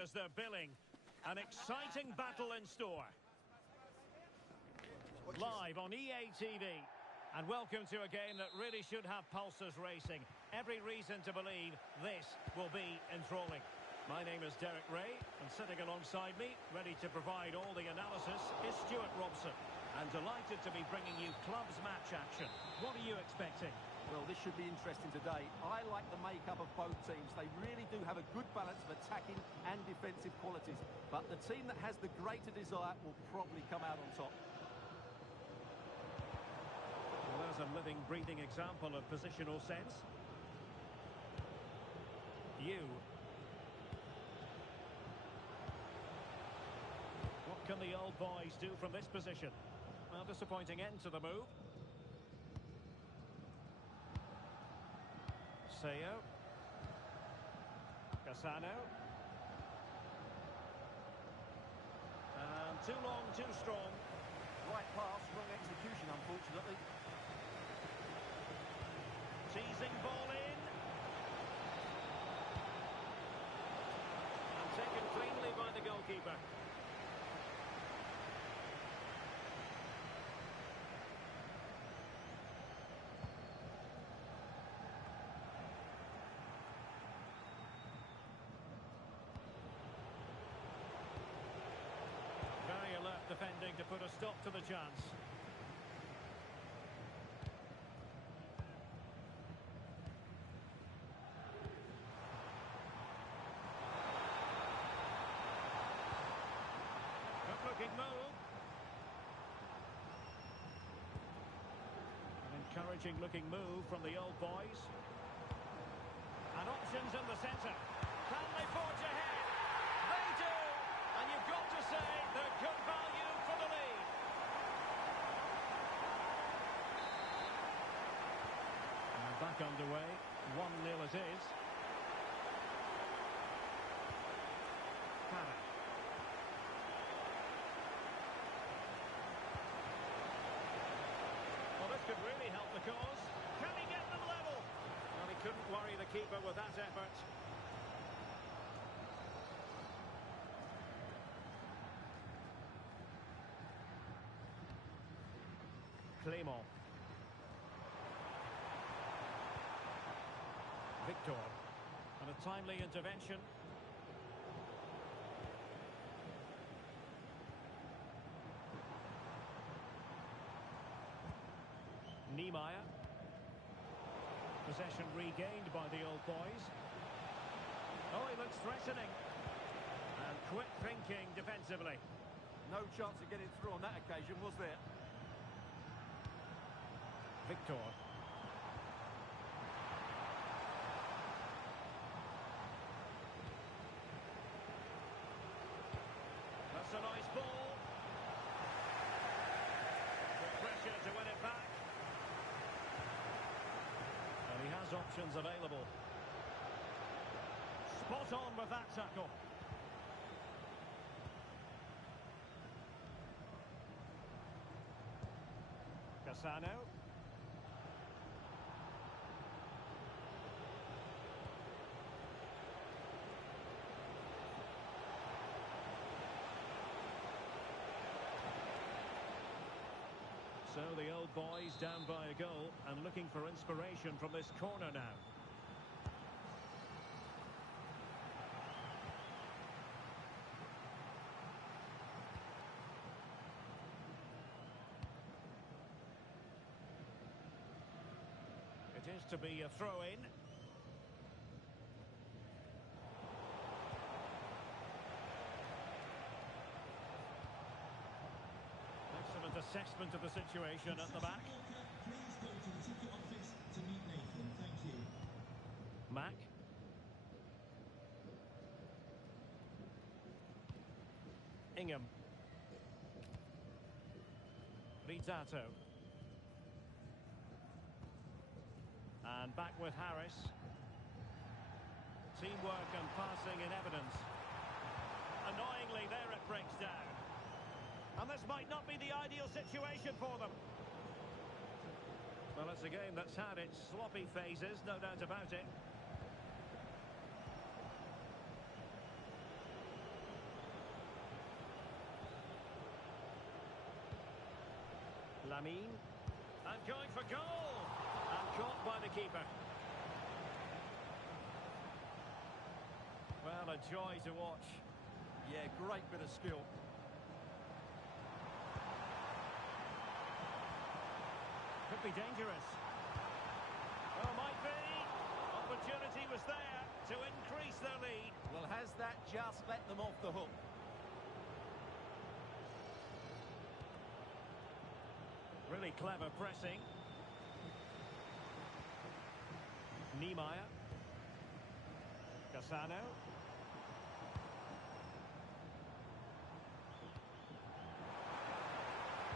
as they're billing. An exciting battle in store. Live on EA TV. And welcome to a game that really should have pulses racing. Every reason to believe this will be enthralling. My name is Derek Ray, and sitting alongside me, ready to provide all the analysis, is Stuart Robson. And delighted to be bringing you clubs match action. What are you expecting? Well, this should be interesting today. I like the makeup of both teams. They really do have a good balance of attacking and defensive qualities. But the team that has the greater desire will probably come out on top. Well, there's a living, breathing example of positional sense. What can the old boys do from this position? Well, disappointing end to the move. Seo. Cassano. And too long, too strong. Right pass, wrong execution, unfortunately. Teasing ball in. And taken cleanly by the goalkeeper. Very alert defending to put a stop to the chance. Good-looking move. An encouraging-looking move from the old boys. And options in the centre. Can they forge ahead? They do! And you've got to say they're good value for the lead. And back underway, 1-0 it is. Hannah. Well, this could really help the cause. Can he get them level? Well, he couldn't worry the keeper with that effort. Clément. Victor. And a timely intervention. Niemeyer. Possession regained by the old boys. Oh, he looks threatening. And quick thinking defensively. No chance of getting through on that occasion, was there? Victor. That's a nice ball. Good pressure to win it back. And he has options available. Spot on with that tackle. Cassano. So the old boys down by a goal and looking for inspiration from this corner now. It is to be a throw-in. Excellent assessment of the situation at the back. Please go to the ticket office to meet Nathan. Thank you. Mack. Ingham. Rizzato. And back with Harris. Teamwork and passing in evidence. Annoyingly, there it breaks down. And this might not be the ideal situation for them. Well, it's a game that's had its sloppy phases, no doubt about it. Lamine. And going for goal. And caught by the keeper. Well, a joy to watch. Yeah, great bit of skill. Could be dangerous. Oh, might be. Opportunity was there to increase their lead. Well, has that just let them off the hook? Really clever pressing. Niemeyer. Cassano.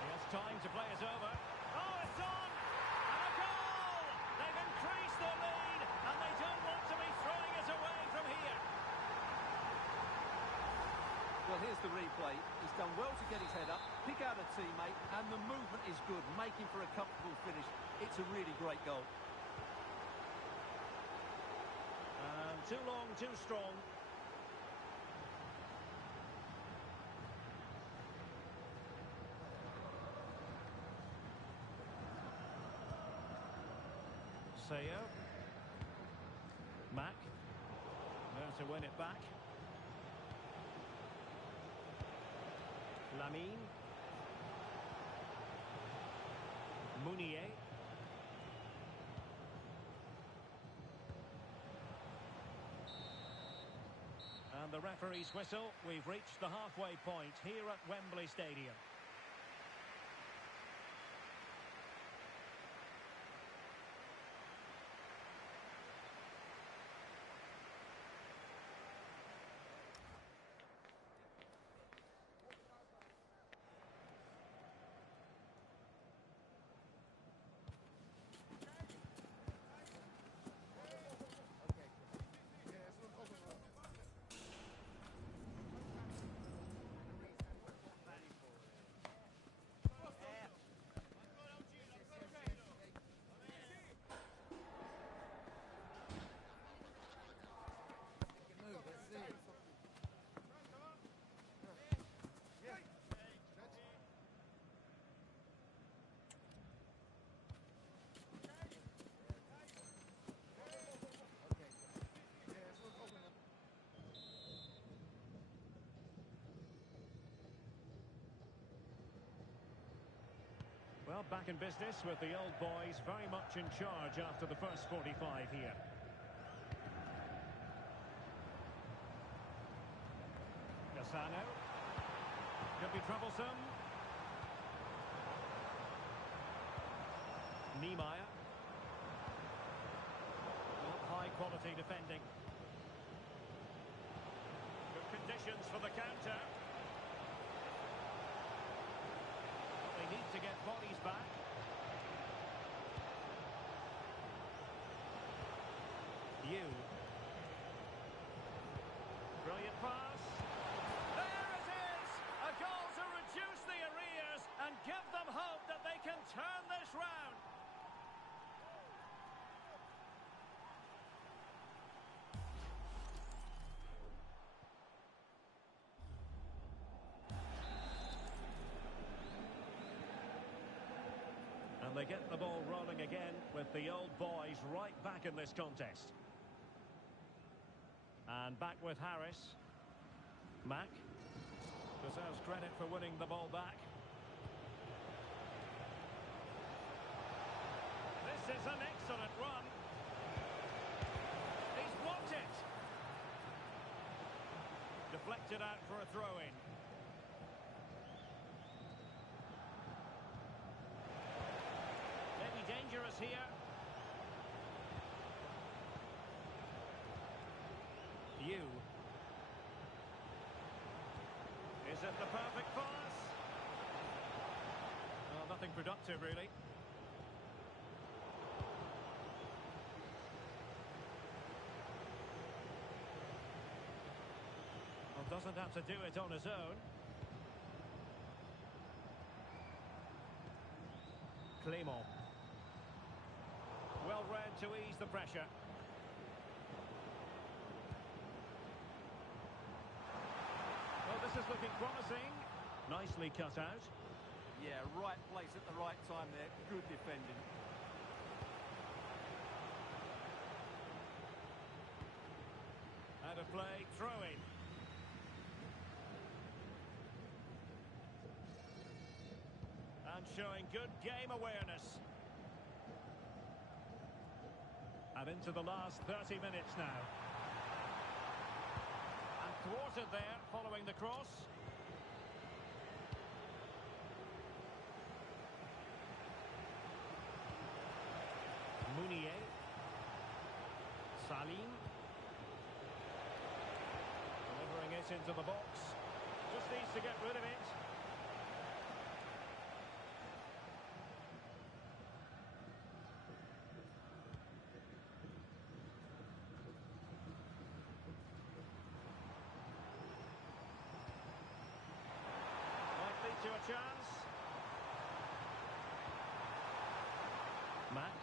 He has time to play it over. Oh, it's on! And a goal! They've increased their lead, and they don't want to be throwing it away from here. Well, here's the replay. He's done well to get his head up, pick out a teammate, and the movement is good, making for a comfortable finish. It's a really great goal. And too long, too strong. Sayo. Mack. There to win it back. Lamine. Mounier. And the referee's whistle. We've reached the halfway point here at Wembley Stadium. Well, back in business with the old boys very much in charge after the first 45 here. Cassano. Could be troublesome. Niemeyer. Well, high quality defending. Good conditions for the counter. They need to get bodies back. Brilliant pass. There it is! A goal to reduce the arrears and give them hope that they can turn this round. And they get the ball rolling again with the old boys right back in this contest. And back with Harris. Mack deserves credit for winning the ball back. This is an excellent run. He's blocked it. Deflected out for a throw-in. Maybe dangerous here. Is it the perfect pass? Well, nothing productive, really. Well, doesn't have to do it on his own. Clément. Well read to ease the pressure. Well, this is looking promising. Nicely cut out. Yeah, right place at the right time there. Good defending. Out of play, throw in. And showing good game awareness. And into the last 30 minutes now. And thwarted there following the cross. Mounier. Salim. Delivering it into the box. Just needs to get rid of it. Might lead to a chance. Mack.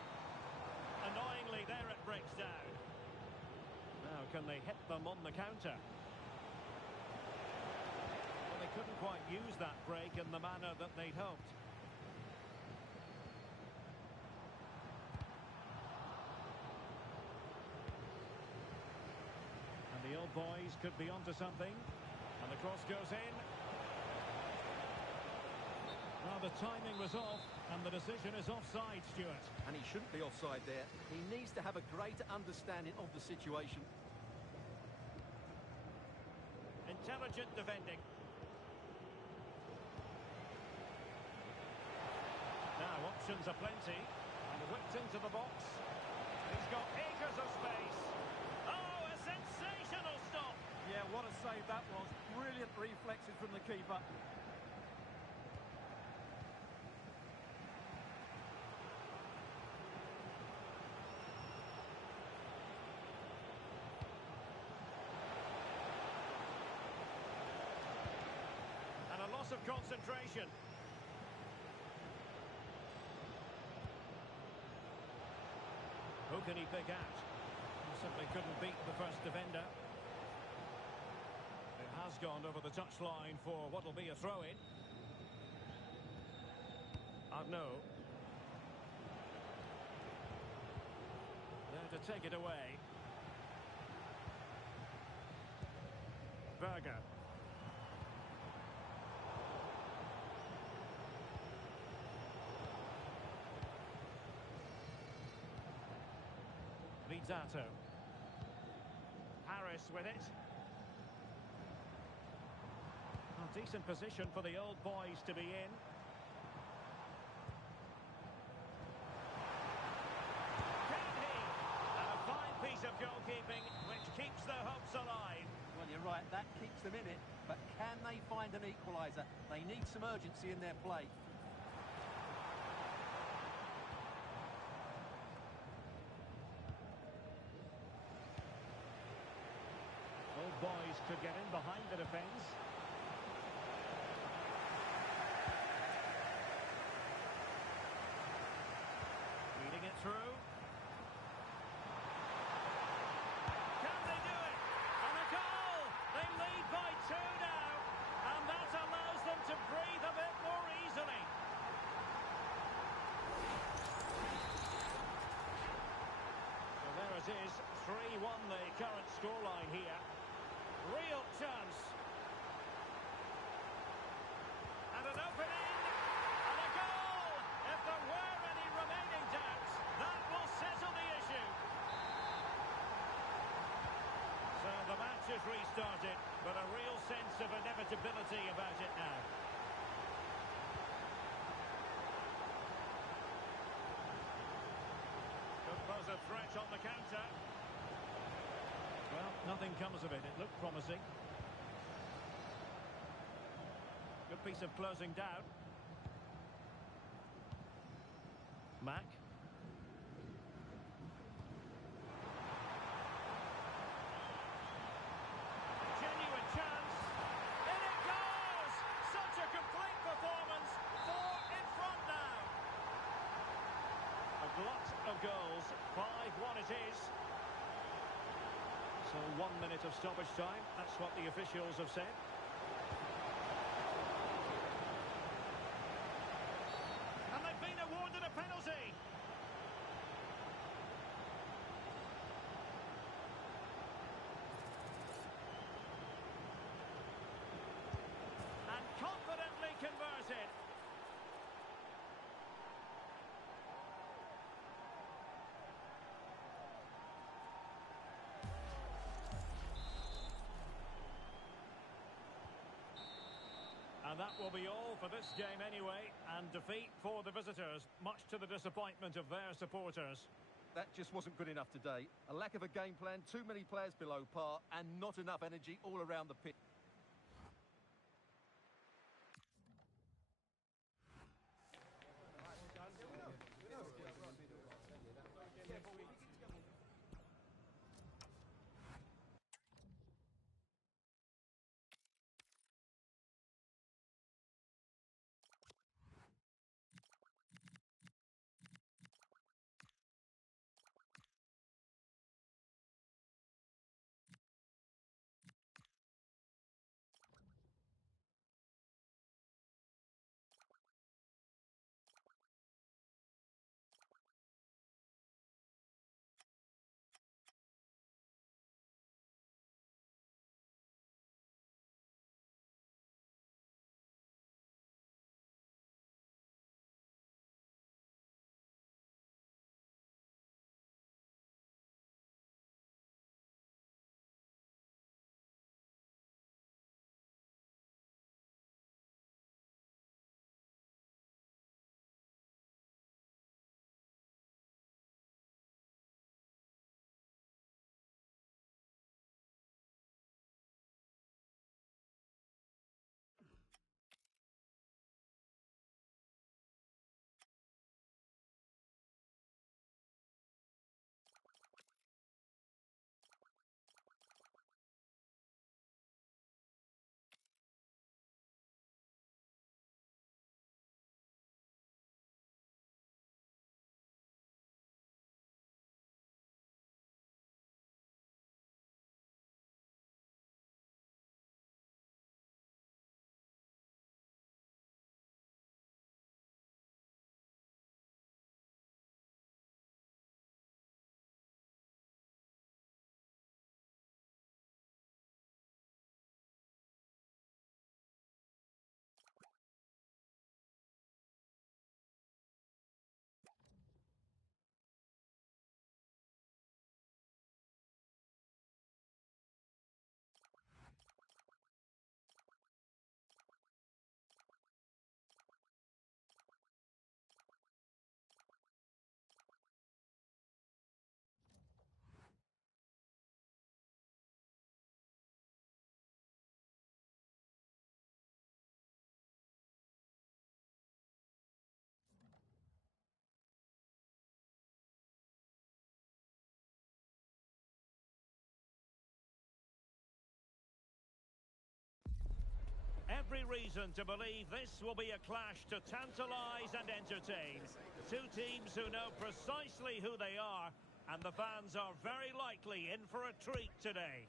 Annoyingly, there it breaks down. Now, can they hit them on the counter? Well, they couldn't quite use that break in the manner that they'd hoped. And the old boys could be onto something. And the cross goes in. Well, the timing was off, and the decision is offside, Stuart. And he shouldn't be offside there. He needs to have a greater understanding of the situation. Intelligent defending. Now, options are plenty. And whipped into the box. He's got acres of space. Oh, a sensational stop! Yeah, what a save that was. Brilliant reflexes from the keeper. Of concentration. Who can he pick out? He simply couldn't beat the first defender. It has gone over the touchline for what will be a throw-in. Arnaud. There to take it away. Berger. Zato. Harris with it. A decent position for the old boys to be in. Can he? And a fine piece of goalkeeping which keeps their hopes alive. Well, you're right, that keeps them in it. But can they find an equaliser? They need some urgency in their play. Boys could get in behind the defence. Feeding it through. Can they do it? And a goal! They lead by 2 now. And that allows them to breathe a bit more easily. So there it is. 3-1 the current scoreline here. Real chance. And an opening. And a goal. If there were any remaining doubts, that will settle the issue. So the match is restarted, but a real sense of inevitability about it now. Could pose a threat on the counter. Well, nothing comes of it. It looked promising. Good piece of closing down. Mack. Genuine chance. In it goes! Such a complete performance. 4 in front now. A glut of goals. 5-1 it is. So 1 minute of stoppage time. That's what the officials have said. that will be all for this game anyway, and defeat for the visitors, much to the disappointment of their supporters. That just wasn't good enough today. A lack of a game plan, too many players below par, and not enough energy all around the pitch. Every reason to believe this will be a clash to tantalise and entertain. Two teams who know precisely who they are, and the fans are very likely in for a treat today.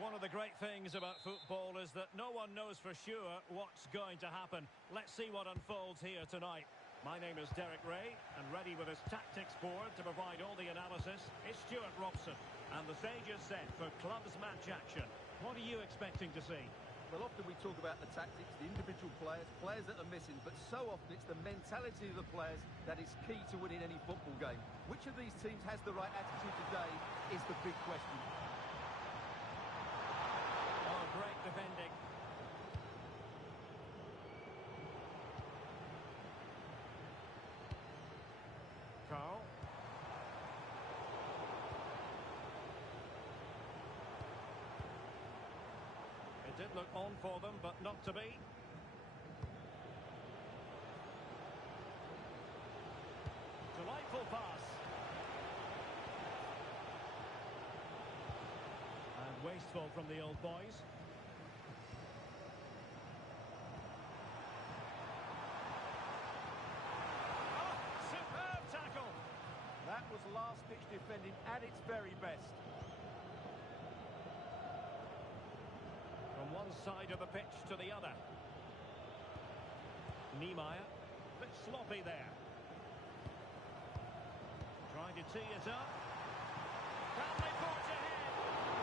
One of the great things about football is that no one knows for sure what's going to happen. Let's see what unfolds here tonight. My name is Derek Ray, and ready with his tactics board to provide all the analysis is Stuart Robson. And the stage is set for clubs match action. What are you expecting to see? Well, often we talk about the tactics, the individual players that are missing, but so often it's the mentality of the players that is key to winning any football game. Which of these teams has the right attitude today is the big question. Oh, great defending. Carl. It did look on for them, but not to be. Delightful pass. And wasteful from the old boys. Oh, superb tackle. That was last-ditch defending at its very best. From one side of the pitch to the other. Niemeyer, bit sloppy there. Trying to tee it up. Can they forge ahead?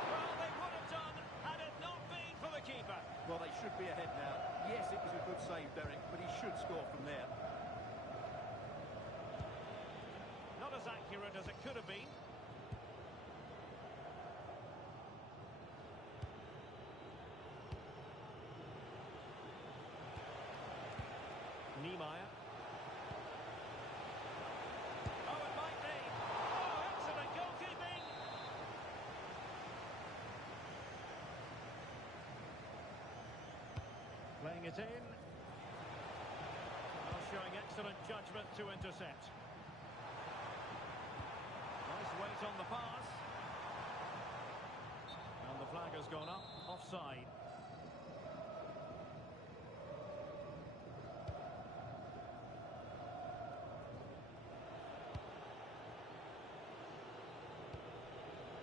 Well, they would have done had it not been for the keeper. Well, they should be ahead now. Yes, it was a good save, Derek, but he should score from there. Not as accurate as it could have been. Playing it in. Well, showing excellent judgment to intercept. Nice weight on the pass. And the flag has gone up. Offside.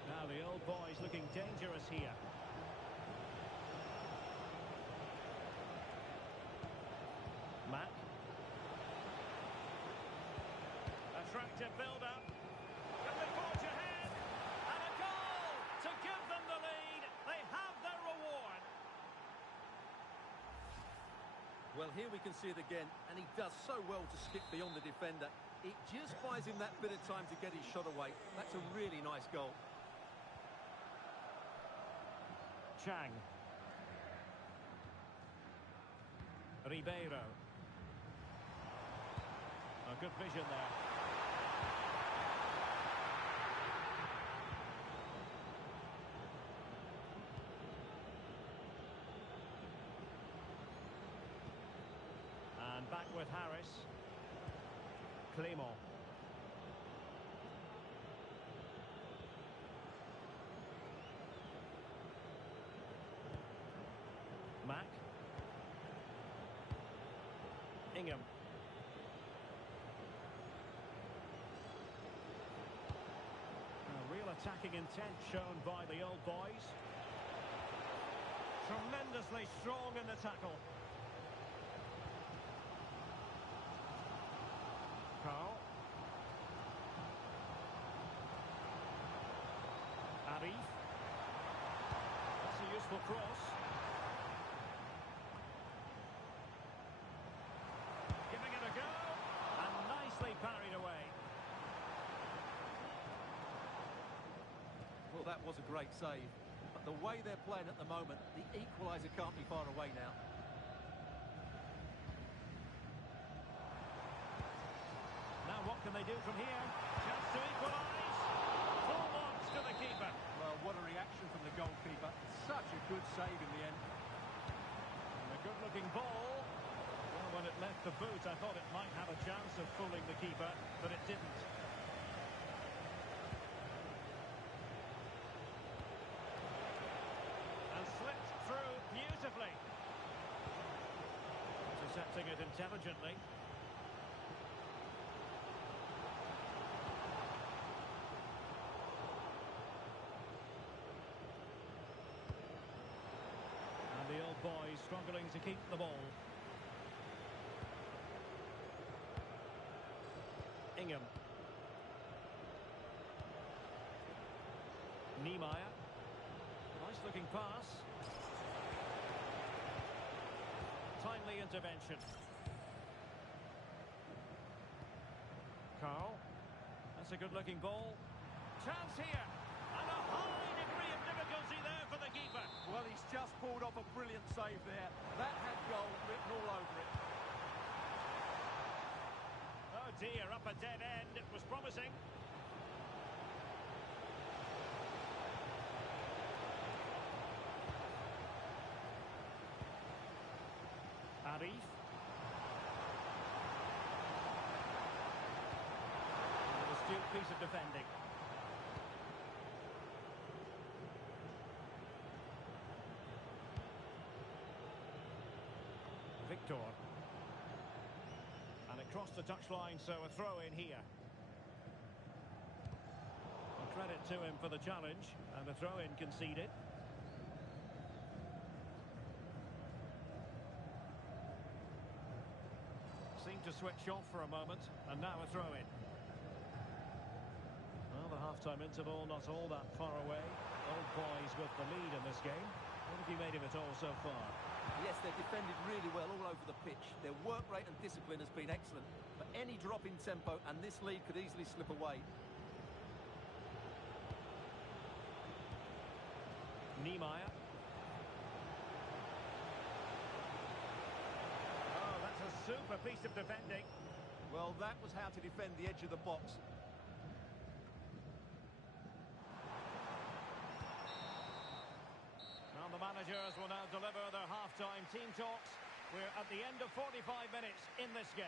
Now the old boy's looking dangerous here. Mack. Attractive build-up. With the forge ahead. And a goal to give them the lead. They have their reward. Well, here we can see it again, and he does so well to skip beyond the defender. It just buys him that bit of time to get his shot away. That's a really nice goal. Chang. Ribeiro. A good vision there. And back with Harris. Clément. Mack. Ingham. A real attacking intent shown by the old boys. Tremendously strong in the tackle. Carl. Arif. That's a useful cross. Giving it a go. And nicely parried away. Well, that was a great save. But the way they're playing at the moment, the equaliser can't be far away now. Now what can they do from here? Chance to equalise. Full marks to the keeper. Well, what a reaction from the goalkeeper. Such a good save in the end. And a good-looking ball. Well, when it left the boot, I thought it might have a chance of fooling the keeper, but it didn't. And slipped through beautifully. Intercepting it intelligently. The old boys struggling to keep the ball. Ingham. Niemeyer. Nice looking pass. Timely intervention. Carl. That's a good looking ball. Chance here. And a high degree of difficulty there for the keeper. Well, he's just pulled off a brilliant save there. That had goal written all over it. Oh dear, up a dead end. It was promising. Arif. An astute piece of defending. Victor. And it crossed the touchline, so a throw in here. Well, credit to him for the challenge, and the throw in conceded. Seemed to switch off for a moment, and now a throw in. Well, the half-time interval not all that far away. Old boys with the lead in this game. What have you made of it all so far? Yes, they've defended really well all over the pitch. Their work rate and discipline has been excellent. But any drop in tempo and this lead could easily slip away. Niemeyer. Oh, that's a super piece of defending. Well, that was how to defend the edge of the box. Well, the managers will now deliver their half-time team talks. We're at the end of 45 minutes in this game.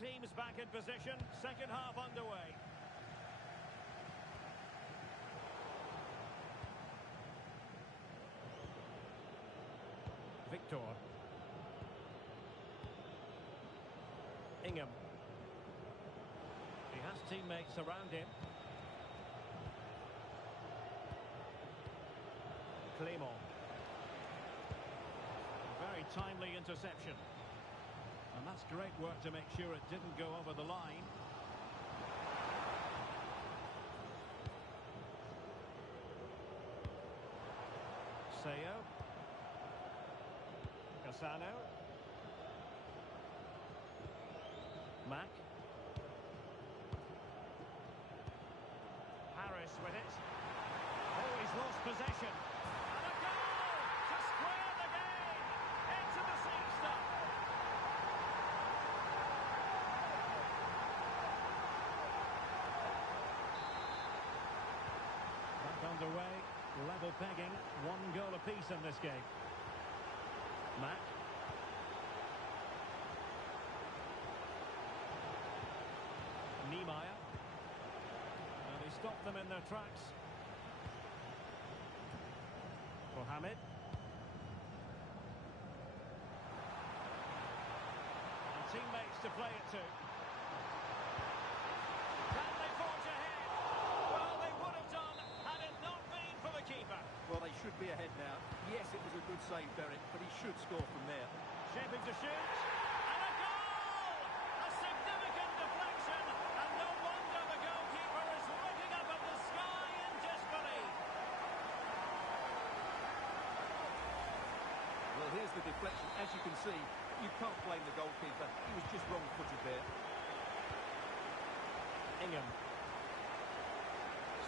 Teams back in position, second half underway. Victor. Ingham. He has teammates around him. Clément. Very timely interception. And that's great work to make sure it didn't go over the line. Seo. Cassano. Mack. Harris with it. Oh, he's lost possession. And a goal to square the game. Into the same stop. Underway, level pegging, 1 goal apiece in this game. Mack. Niemeyer. And he stopped them in their tracks. Mohamed. And teammates to play it to. Can they forge ahead? Well, they would have done had it not been for the keeper. Well, they should be ahead now. Yes, it was a good save, Derek, but he should score from there. Shaping to shoot. And a goal! A significant deflection. And no wonder the goalkeeper is looking up at the sky in disbelief. Well, here's the deflection. As you can see, you can't blame the goalkeeper. He was just wrong-footed there. Ingham.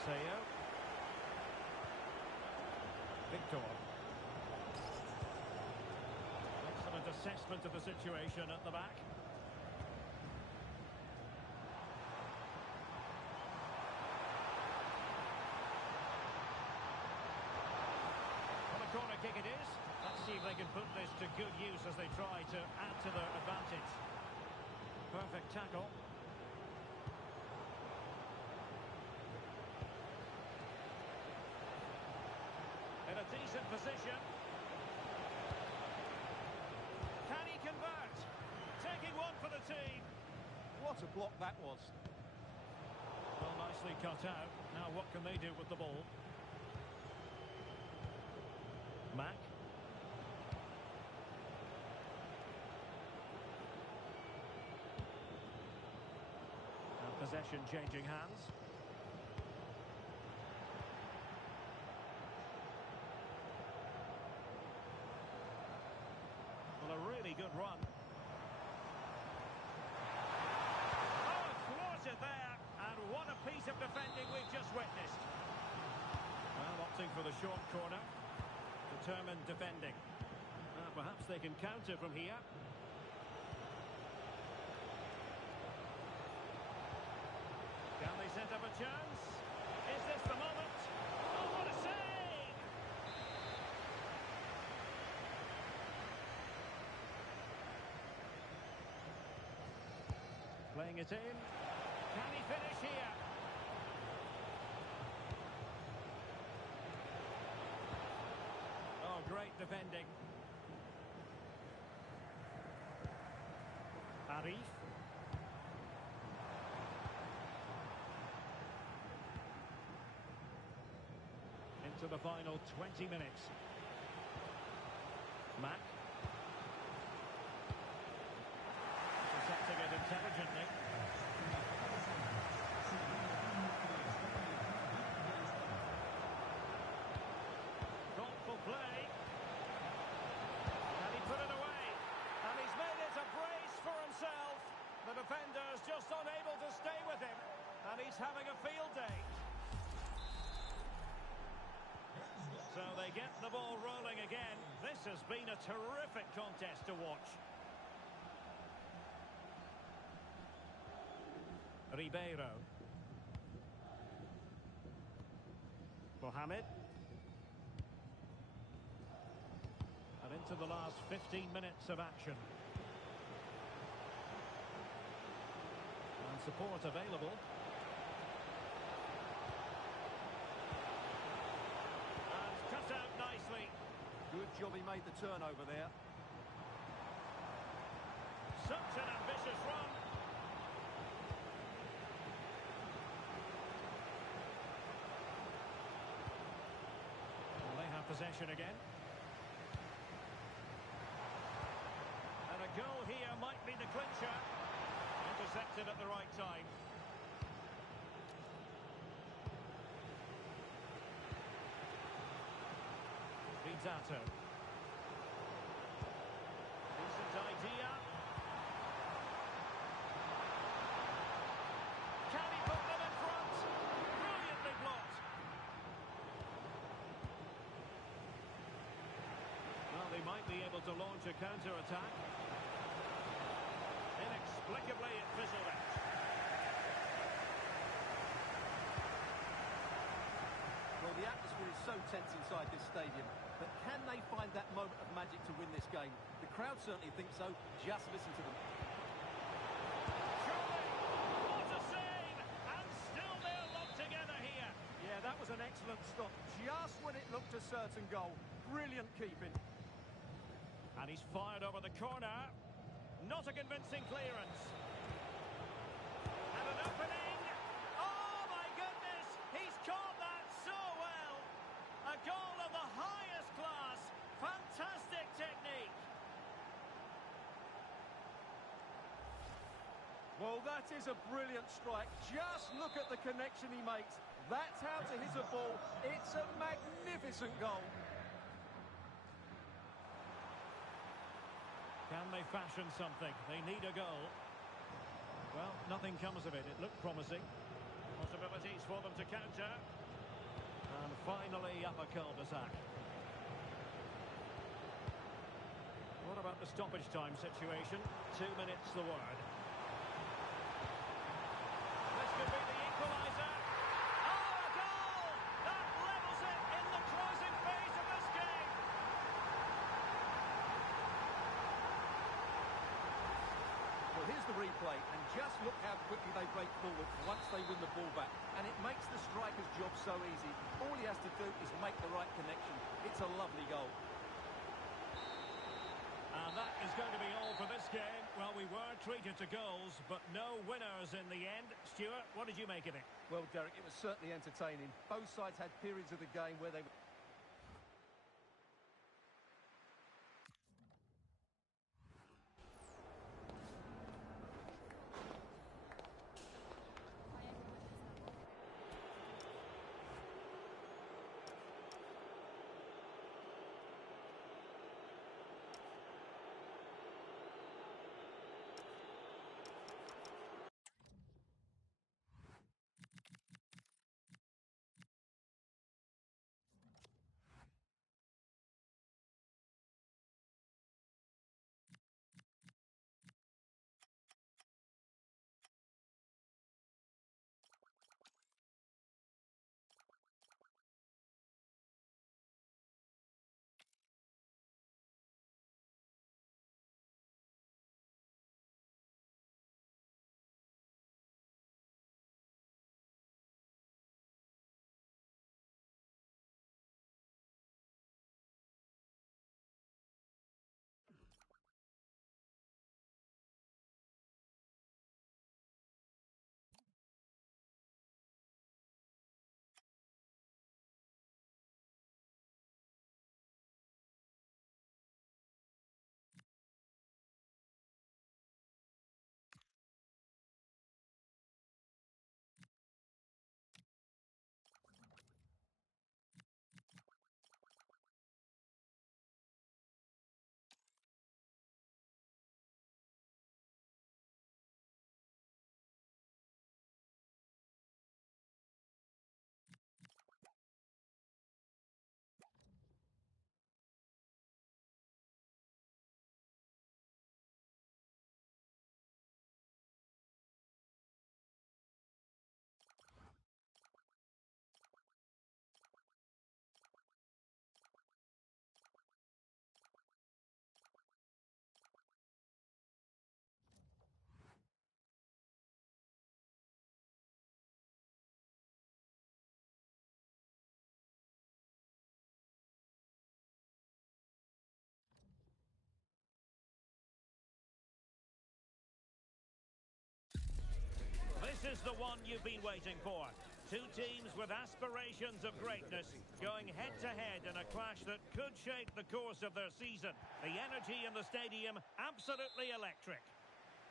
Seo. Victor. Excellent assessment of the situation at the back. Well, a corner kick it is. Let's see if they can put this to good use as they try to add to their advantage. Perfect tackle. In a decent position. Can he convert? Taking one for the team. What a block that was. Well, nicely cut out. Now what can they do with the ball? Mack. And possession changing hands. Well, a really good run. Oh, thwarted there. And what a piece of defending we've just witnessed. Well, opting for the short corner. Determined defending. Perhaps they can counter from here. Can they set up a chance? Is this the moment? Oh, what a save! Playing it in. Can he finish here? Oh, great defending. Arif. to the final 20 minutes. Mack. Intercepting it intelligently. Thoughtful play. Can he put it away? And he's made it a brace for himself. The defender's just unable to stay with him. And he's having a field day. So they get the ball rolling again. This has been a terrific contest to watch. Ribeiro. Mohamed. And into the last 15 minutes of action. And support available. Cut out nicely. Good job he made the turnover there. Such an ambitious run. Well, they have possession again. And a goal here might be the clincher. Intercepted at the right time. Zato. Decent idea. Can he put them in front? Brilliantly blocked. Well, they might be able to launch a counter-attack. Inexplicably, it fizzled out. Well, the atmosphere is so tense inside this stadium, but can they find that moment of magic to win this game? The crowd certainly think so. Just listen to them. Surely! What a save! And still they're locked together here. Yeah, that was an excellent stop. Just when it looked a certain goal. Brilliant keeping. And he's fired over the corner. Not a convincing clearance. And an opening. Oh, my goodness! He's caught that so well. A goal of the highest class. Fantastic technique. Well, that is a brilliant strike. Just look at the connection he makes. That's how to hit a ball. It's a magnificent goal. Can they fashion something? They need a goal. Well, nothing comes of it. It looked promising. Possibilities for them to counter. And finally, up a cul-de-sac. What about the stoppage time situation? 2 minutes the word. This could be the equaliser. Oh, a goal! That levels it in the closing phase of this game. Well, here's the replay, and just look how quickly they break forward once they win the ball back. And it makes the striker's job so easy. All he has to do is make the right connection. It's a lovely goal. And that is going to be all for this game. Well, we were treated to goals, but no winners in the end. Stuart, what did you make of it? Well, Derek, it was certainly entertaining. Both sides had periods of the game where they were... is the one you've been waiting for. Two teams with aspirations of greatness going head-to-head in a clash that could shape the course of their season. The energy in the stadium, absolutely electric.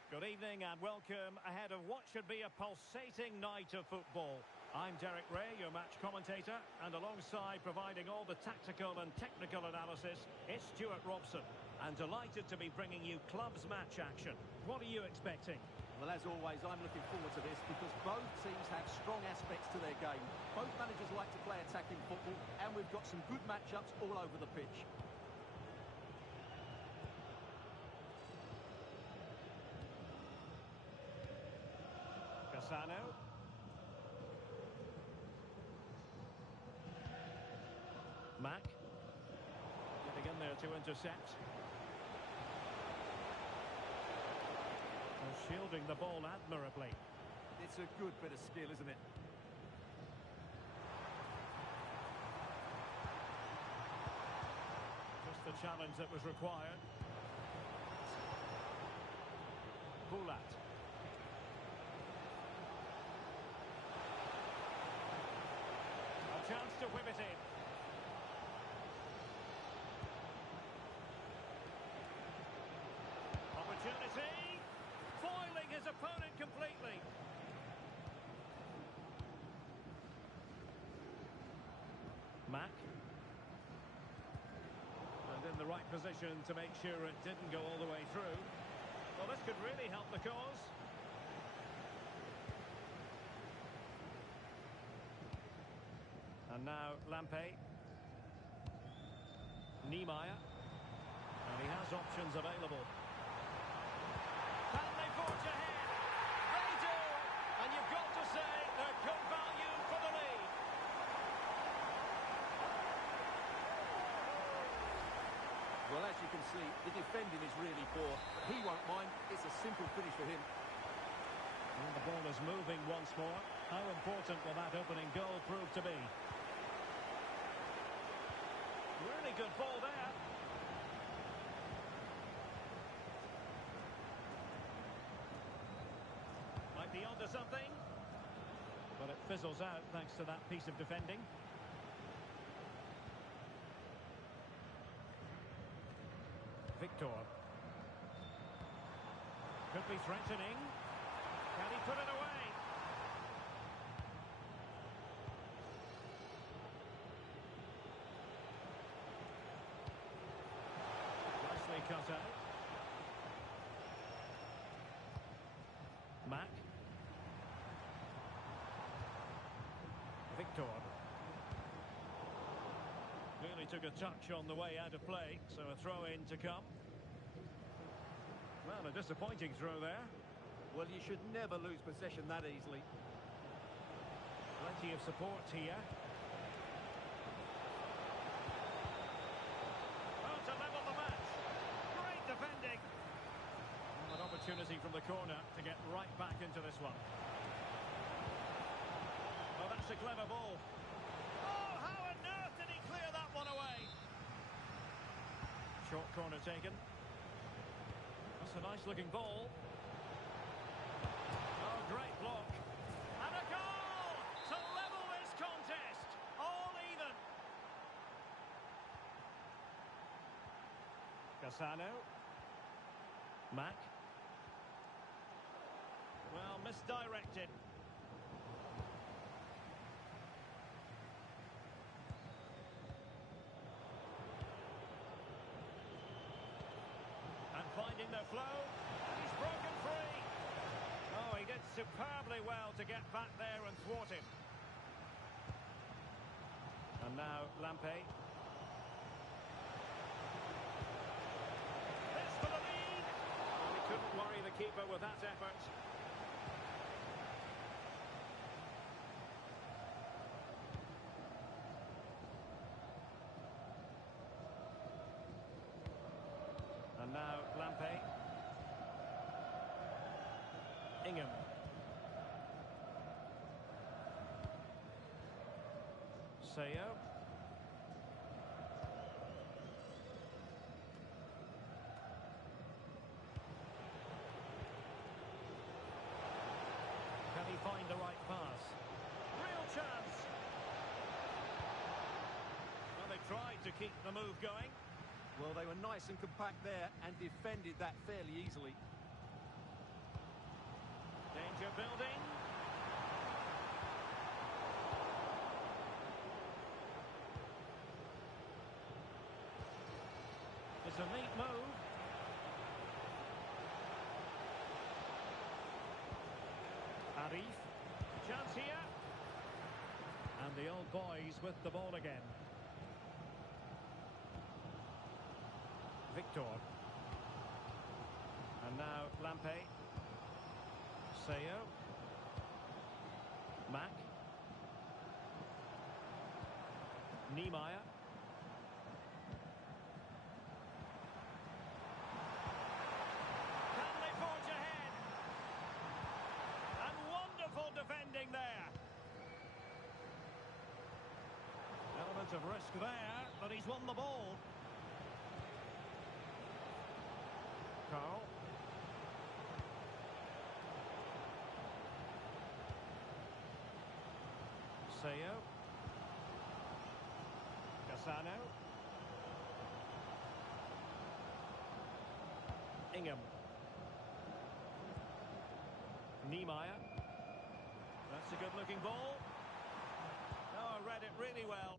Good evening and welcome ahead of what should be a pulsating night of football. I'm Derek Ray, your match commentator, and alongside providing all the tactical and technical analysis, it's Stuart Robson. And delighted to be bringing you clubs match action. What are you expecting? Well, as always, I'm looking forward to this because both teams have strong aspects to their game. Both managers like to play attacking football, and we've got some good matchups all over the pitch. Cassano. Mack. Getting in there to intercept. Shielding the ball admirably. It's a good bit of skill, isn't it? Just the challenge that was required. Poulat. A chance to whip it in. Opportunity. Foiling his opponent completely. Mack. And in the right position to make sure it didn't go all the way through. Well, this could really help the cause. And now Lampe. Niemeyer. And he has options available. Can they forge ahead? They do! And you've got to say they're good value for the lead. Well, as you can see, the defending is really poor. He won't mind. It's a simple finish for him. And the ball is moving once more. How important will that opening goal prove to be? Really good ball there. Might be onto something. But it fizzles out thanks to that piece of defending. Victor. Could be threatening. Can he put it away? Nicely cut out. Mack. Victor. Really took a touch on the way out of play, so a throw-in to come. Well, a disappointing throw there. Well, you should never lose possession that easily. Plenty of support here. Oh, to level the match. Great defending. Well, an opportunity from the corner to get right back into this one. Oh, that's a clever ball. Oh, how on earth did he clear that one away? Short corner taken. That's a nice-looking ball. Oh, great block. And a goal to level this contest. All even. Cassano. Mack. Well, misdirected. And finding the flow. And he's broken free. Oh, he did superbly well to get back there and thwart him. And now Lampe. This for the lead. Well, he couldn't worry the keeper with that effort. And now Lampe. Ingham. Seo. Can he find to keep the move going. Well, they were nice and compact there and defended that fairly easily. Danger building. It's a neat move. Arif. Chance here. And the old boys with the ball again. Victor. And now Lampe. Sayo. Mack. Niemeyer. Can they forge ahead? And wonderful defending there. Element of risk there, but he's won the ball. Carl. Sayo. Cassano. Ingham. Niemeyer. That's a good-looking ball. Oh, I read it really well.